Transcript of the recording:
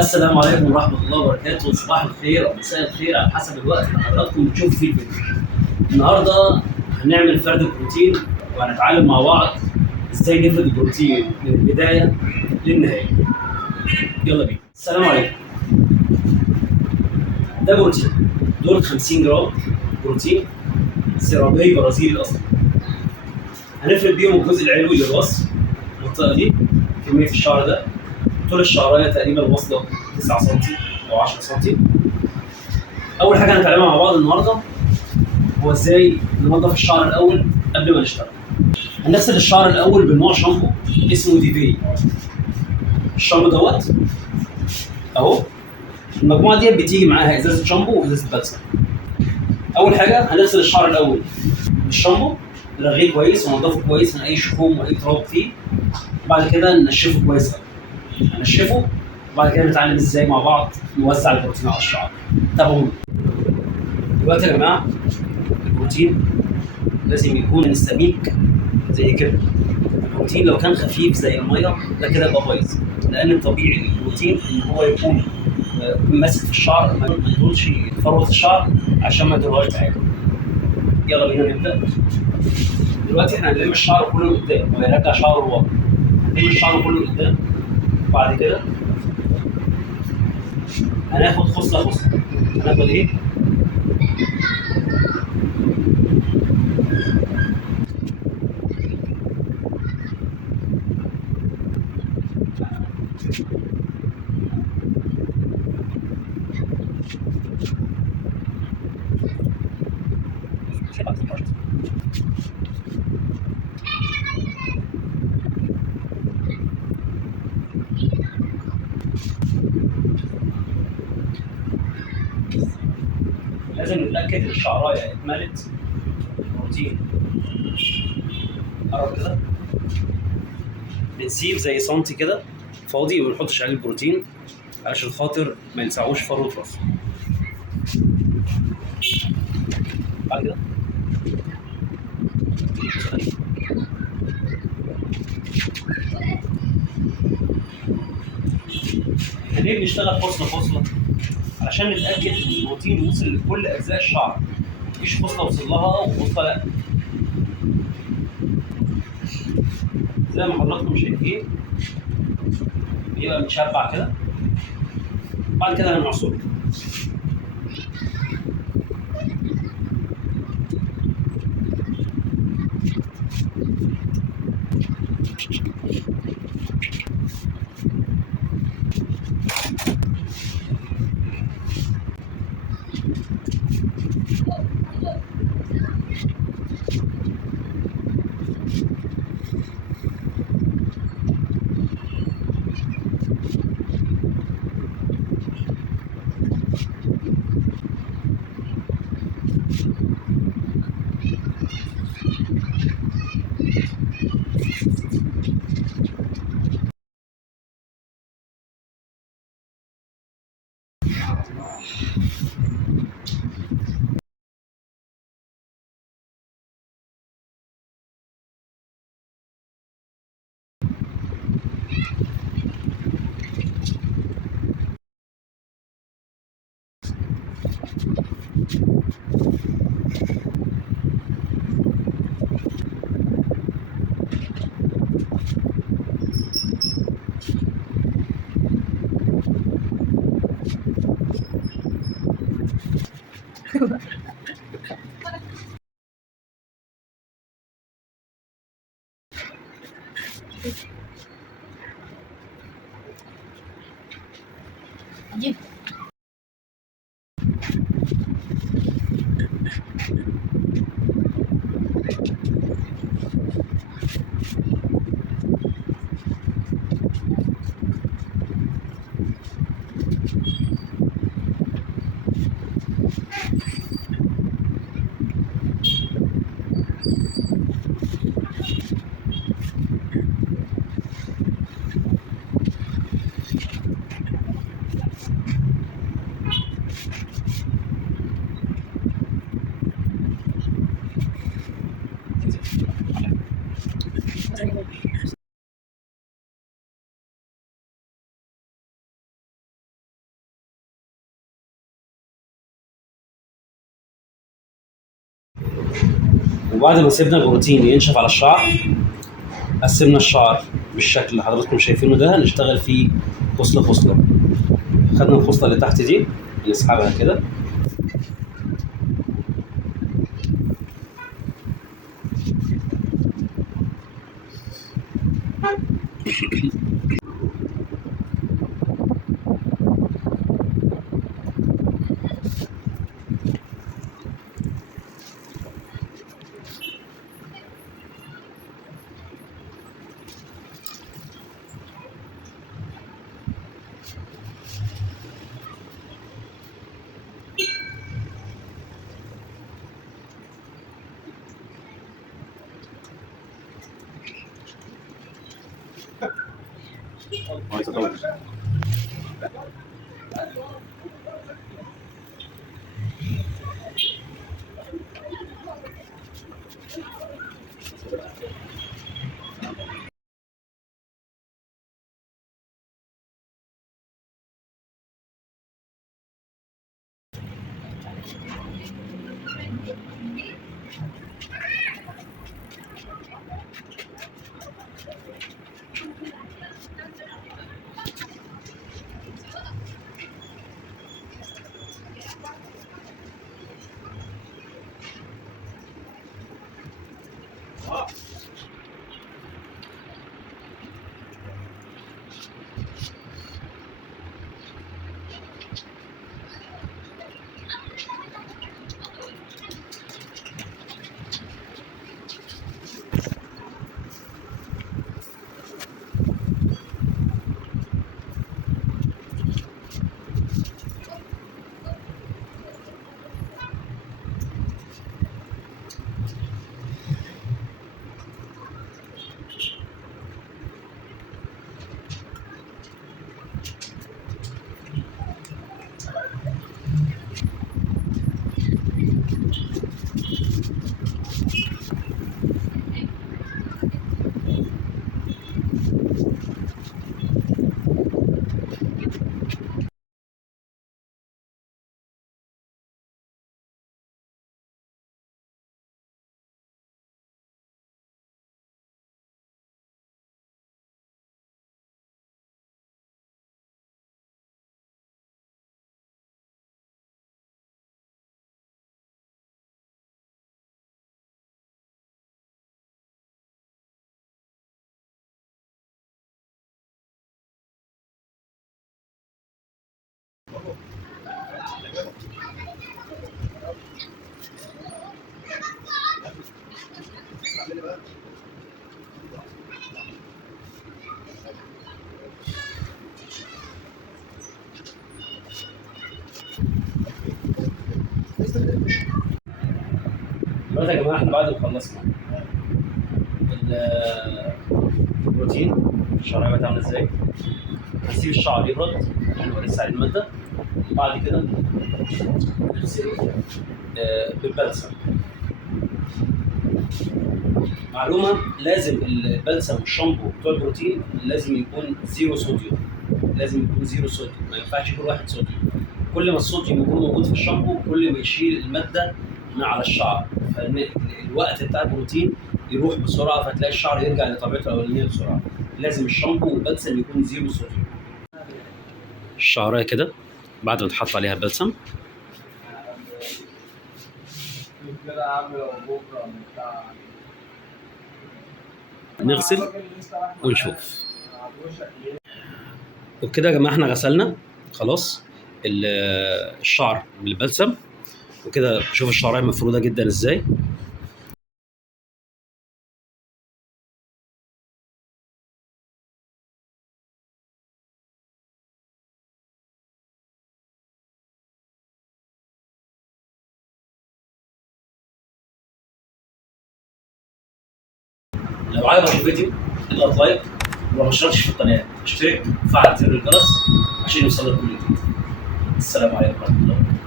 السلام عليكم ورحمة الله وبركاته، صباح الخير أو مساء الخير على حسب الوقت اللي حضراتكم بتشوفوا فيه الفيديو. النهارده هنعمل فرد البروتين وهنتعلم مع بعض ازاي نفرد البروتين من البداية للنهاية. يلا بينا. السلام عليكم. ده بروتين، دول 50 جرام بروتين سيراميكي برازيلي الأصل. هنفرد بيهم الجزء العلوي للراس، المنطقة دي، كمية الشعر ده. طول الشعرايه تقريبا واصله 9 سم او 10 سم. اول حاجه هنتعلمها مع بعض النهارده هو ازاي ننظف الشعر الاول قبل ما نشتغل. هنغسل الشعر الاول بنوع شامبو اسمه ديفي. الشامبو دوت اهو، المجموعه دي بتيجي معاها ازازه شامبو وازازه بلسم. اول حاجه هنغسل الشعر الاول بالشامبو، نرغيه كويس وننضفه كويس من اي شحوم واي تراب فيه. بعد كده ننشفه كويس قوي، هنشفه وبعد كده نتعلم ازاي مع بعض نوزع البروتين على الشعر. تابعونا. دلوقتي يا جماعه البروتين لازم يكون من السميك زي كده. البروتين لو كان خفيف زي الميه ده كده يبقى بايظ، لان الطبيعي للبروتين ان هو يكون ماسك في الشعر، ما يدخلش يفروت الشعر عشان ما يضرهاش حاجه. يلا بينا نبدا. دلوقتي احنا هنلم الشعر كله لقدام وهيرجع شعره لورا. هنلم الشعر كله لقدام، وبعد كده هناخد خصله خصله. هناخد ايه؟ لازم نتاكد ان الشعرايه اتملت بروتين. قرب كده، بنسيب زي سنتي كده فاضي وما نحطش عليه البروتين علشان خاطر ما يلسعوش فروه راسه. بعد كده احنا ليه بنشتغل خصله خصله؟ علشان نتاكد ان البروتين وصل لكل اجزاء الشعر، مفيش خصله وصل لها وخصله لا. زي ما حضراتكم شايفين بيبقى متشبع كده. بعد كده هنعصره. وبعد ما سيبنا البروتين ينشف على الشعر، قسمنا الشعر بالشكل اللي حضراتكم شايفينه ده، هنشتغل فيه خصله خصله. خدنا الخصله اللي تحت دي نسحبها كده، دلوقتي يا جماعه احنا بعد ما خلصنا البروتين، الشعريه بقت عامله ازاي؟ هنسيب الشعر يبرد عشان هو لسه عليه الماده، وبعد كده نغسله بالبلسم. معلومه، لازم البلسم والشامبو بتوع البروتين لازم يكون زيرو صوديوم، لازم يكون زيرو صوديوم، ما ينفعش يكون واحد صوديوم. كل ما الصوديوم يكون موجود في الشامبو كل ما يشيل الماده من على الشعر، فالوقت بتاع البروتين يروح بسرعه، فتلاقي الشعر يرجع لطبيعته الاولانيه بسرعه. لازم الشامبو والبلسم يكون زيرو صوديوم. الشعرايه كده بعد ما تحط عليها البلسم نغسل ونشوف. وبكده يا جماعه احنا غسلنا خلاص الشعر بالبلسم، وكده شوف الشعرايه مفروده جدا ازاي. لو عجبك الفيديو اضغط لايك، ولو ما اشتركتش في القناه اشترك وفعل زر الجرس عشان يوصلك كل جديد. السلام عليكم ورحمه الله.